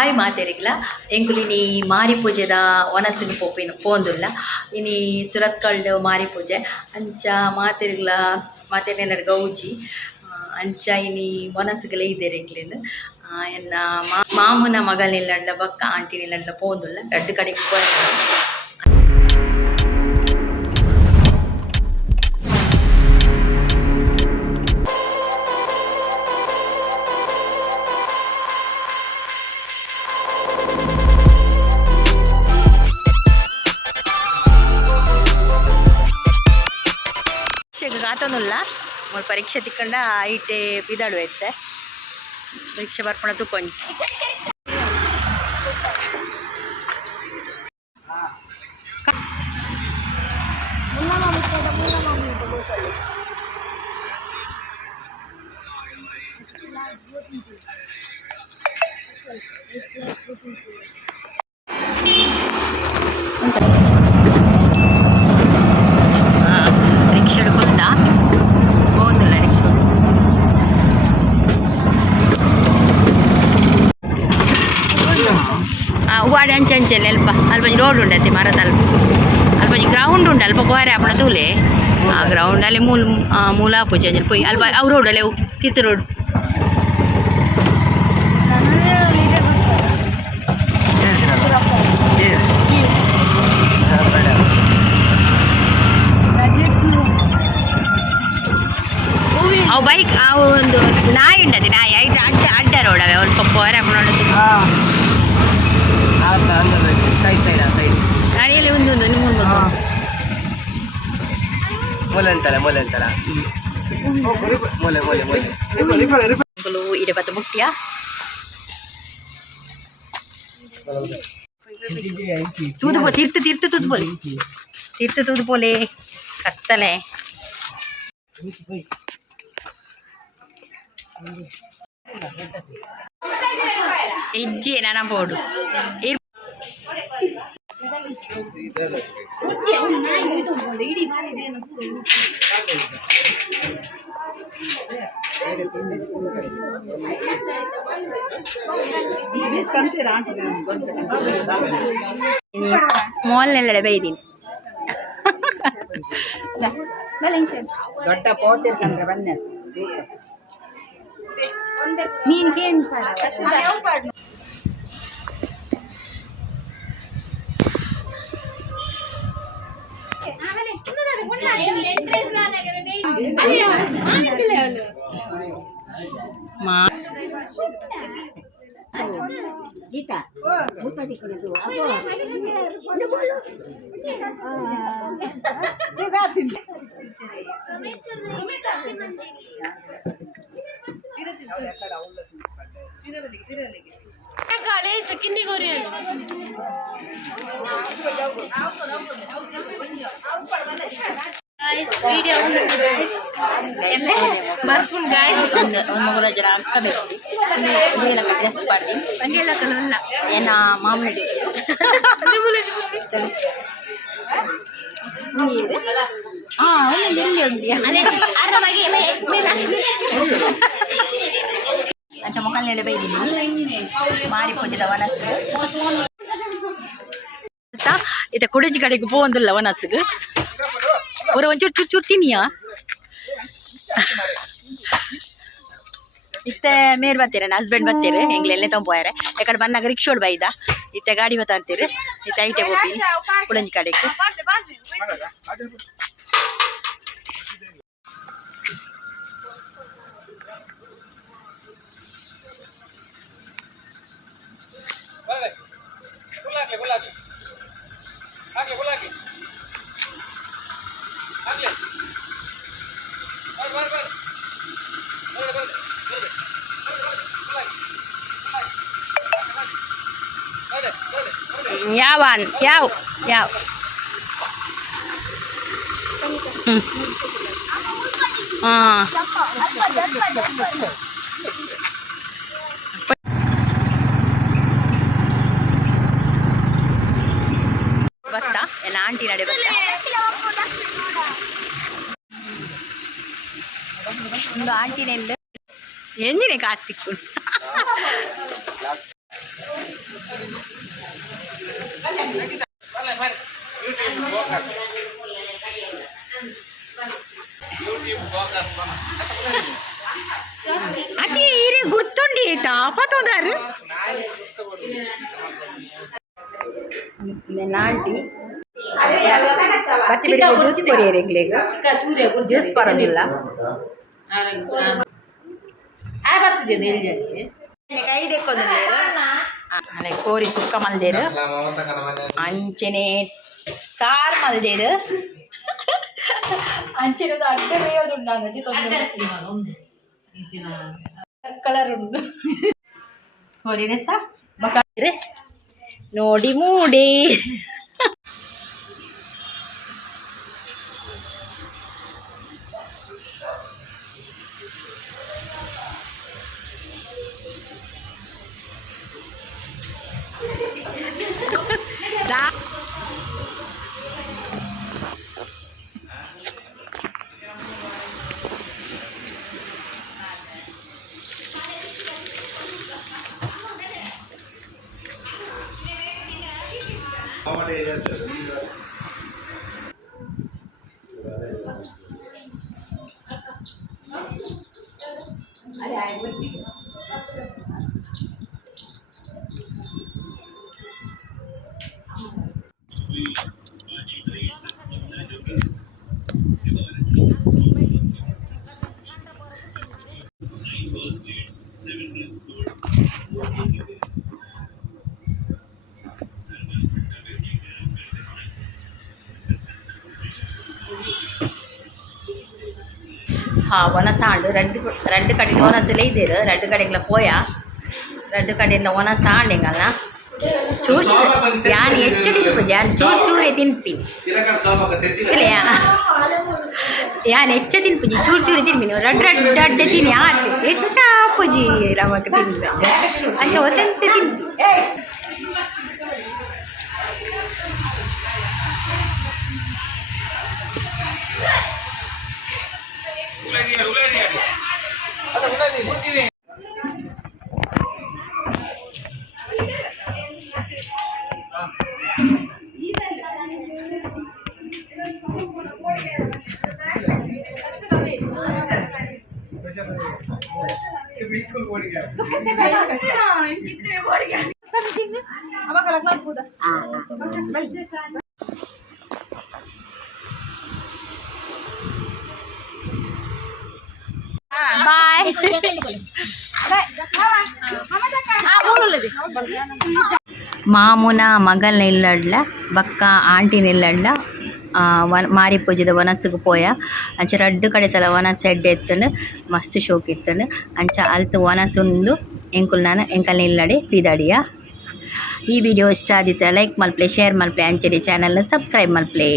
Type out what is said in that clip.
Hi ಮಾತೇರಿಗ್ಲ ಎಂಕುಲಿನಿ ಮಾರಿ ಪೂಜೆದ ವನಸಿನ ಪೋಪಿನ ಪೋಂದುಲ್ಲ ಇನಿ ಸುರತ್ಕಲ್ಡ್ ಮಾರಿ ಪೂಜೆ ಅಂಚ ಮಾತೇರಿಗ್ಲ ಮಾತೇರಿನ ಗೌಜಿ ಅಂಚ ಇನಿ ವನಸಿಗಲೇ ಇದ್ದೇರೆಗ್ಲೇನು ಎನ್ನ ಮಾಮುನ ಮಗಲಿಲ್ಲಂಡ ಬಕ್ಕ ಆಂಟಿನಿಲ್ಲಂಡ ಪೋಂದುಲ್ಲ ರಡ್ಡು ಕಡೆಗೆ ಪೋಯ ಆತನುಲ್ಲ ಪರೀಕ್ಷೆ ತಿಕ್ಕಂಡ ಐಟೆ ಬಿದಾಡು ಐತೆ ಪರೀಕ್ಷೆ ಬರ್ಪಣ ತುಕೊಂಜಿ ರಿಕ್ಷಾ ಹಿಡ್ಕೊಂಡ ಹೋಗುದಿಲ್ಲ ರಿಕ್ಷಾ ಉವಾಡಿ ಅಂಚೆ ಅಂಚೆಲ್ಲ ಅಲ್ಪ ರೋಡ್ ಉಂಡತಿ ಮರದಲ್ಲಿ ಅಲ್ಪ ಗ್ರೌಂಡ್ ಉಂಡು ಅಲ್ಪ ಕೋರೆ ಅಪ್ಪಣ ತೂಲೆ ಆ ಗ್ರೌಂಡಲ್ಲಿ ಮೂಲ ಪೂಜೆ ಅಂಜಲ್ ಪೋಯಿ ಅಲ್ಪ ಅವು ರೋಡಲ್ಲಿ ಅವು ತೀರ್ಥ ರೋಡ್ ಅವು ಬೈಕ್ ಅವು ಒಂದು ನಾಯಿ ಉಂಡತಿ ನಾಯಿ ಐದು ಅಡ್ಡ ರೋಡ್ ಅವೆ ಸ್ವಲ್ಪ ಕೋರೆ ಅಪ್ಪಣ ಗಾಡಿಯಲ್ಲಿ ಒಂದು ಇಡೆ ಬತ್ತ ಮುಟ್ಟಿಯ ತೂದು ತೀರ್ಥ ತೂದು ಪೋಲೆ ಕತ್ತಲೆ ಇಜ್ಜಿ ನನ್ನ ಬೋಡು ಮೋಲ್ನೆಲ್ಲೆಡೆ ಬೈದೀನಿ ದೊಡ್ಡ ಪೋಟಿರ್ಕಂದ್ರೆ ಬನ್ನಿ ಮೀನ್ಗೆ ಏನು Dita, buka di kulit tu. Apa? Lihatin. Kali sekini Korean. Guys, video ಬರ್ಪುನ್ ಗಾಯ್ಸ್ ಒಂದು ಮಗಳ ಜರ ಹಾಕಬೇಕು ಇದೆಲ್ಲ ಡ್ರೆಸ್ ಪಾಡಿ ಹಂಗೆಲ್ಲ ಕಲಲ್ಲ ಏನ ಮಾಮೂಲಿ ಎಲ್ಲಿ ಉಂಡಿ ಆರಾಮಾಗಿ ಅಂಚ ಮುಖಲ್ ನೆಲೆ ಬೈದಿನಿ ಮಾರಿ ಪೂಜೆದ ವನಸ್ಸು ಇತ್ತೆ ಕುಡಿಜಿ ಕಡೆಗೆ ಪೋಂದಿಲ್ಲ ವನಸ್ಸಿಗೆ ஒரு ಒಂಚೂರು ಚೂರು ತಿನ್ನಿಯಾ ಇತ್ತೆ ಮೇರ್ ಬರ್ತೀರ ನನ್ನ ಹಸ್ಬೆಂಡ್ ಬರ್ತೀರಿ ಹೆಂಗ್ಲೆಲ್ಲೇ ತೊಂಬೋಯಾರೆ ಯಾಕಡೆ ಬಂದಾಗ ರಿಕ್ಷೋಡ್ ಬೈದ ಇತ್ತೆ ಗಾಡಿ ಬತ್ತೀರಿ ಇತ್ತೆ ಐಟೆ ಹೋಗಿ ಕುಳಂಜಿ ಕಡೆಗೆ ಯಾವನ್ ಯಾವ ಹಾಂ ಭತ್ತ ಎಲ್ಲ ಆಂಟಿ ನಡೆ ಭತ್ತ ಒಂದು ಆಂಟಿನೆಲ್ಲ ಎಂಜಿನೆ ಕಾಸು ತಿಕ್ಕೊಂಡು ಆಂಟಿ ಬತ್ತಿ ಬಿಡಿ ಜ್ಯೂಸ್ ಕೊರಿಯರ್ ಎಂಗ್ಲಿಗೆ ಜ್ಯೂಸ್ ಬರೋದಿಲ್ಲ ಕೈ ತೆಕ್ಕೊಂಡು ಅಲ್ಲೇ ಕೋರಿ ಸುಕ್ಕ ಮಲ್ದೇರು ಅಂಚನೆ ಸಾರು ಮಲ್ದೇರು ಅಂಚಿನದು ಅಡ್ಡ ಬೇಯೋದುಂಡು ಕಲರ್ ಉಂಟು ಕೋರಿನೆ ಸಾ ಬಕಾರೆ ನೋಡಿ ಮೂಡಿ ஒனசாண்டு ரெண்டு கடையில் ஒனசில் இது ரெண்டு கடைகளில் போயா ரெண்டு கடையில் ஒனசாண்டிங்கல்லாம் ಚೂರು ಯಾನು ಹೆಚ್ಚು ತಿನ್ಪು ಯಾನು ಚೂರೇ ತಿನ್ಪಿನಿ ಇಲ್ಲಯಾ ಯಾನು ಹೆಚ್ಚು ತಿನ್ಪುಜಿ ಚೂರೇ ತಿನ್ಪಿನಿ ರಡ್ಡೆ ತಿನ್ನಿ ಆತು ಹೆಚ್ಚ ಅಪ್ಪುಜಿ ನಮಗೆ ತಿಂದ ಅಂಚ ಒತ್ತೆಂತೆ ತಿನ್ಪಿ ಬಾಯ್ ಮಾಮುನ ಮಗಲ್ನ ಇಲ್ಲಡ್ಲ ಬಕ್ಕ ಆಂಟಿನ ಇಲ್ಲಡ್ಲ ಮಾರಿ ಪೂಜೆದ ವನಸ್ಸಿಗೆ ಪೋಯ ಅಂಚ ರಡ್ಡು ಕಡೆ ತಲ ವನಸ್ ಎಡ್ಡೆ ಎತ್ತಂಡು ಮಸ್ತ್ ಶೋಕ್ ಇತ್ತಂಡು ಅಂಚ ಅಲ್ತು ವನಸುಂಡು ಎಂಕುಲು ನಾನು ಎಂಕಲ್ನ ಇಲ್ಲಡೆ ಪಿದಾಡಿಯ ಈ ವಿಡಿಯೋ ಇಷ್ಟ ಆದಿತ್ತ ಲೈಕ್ ಮಲ್ಪ್ಲೆ ಶೇರ್ ಮಲ್ಪ್ಲೆ ಅಂಚನೆ ಚಾನಲ್ನ ಸಬ್ಸ್ಕ್ರೈಬ್ ಮಲ್ಪ್ಲೆ.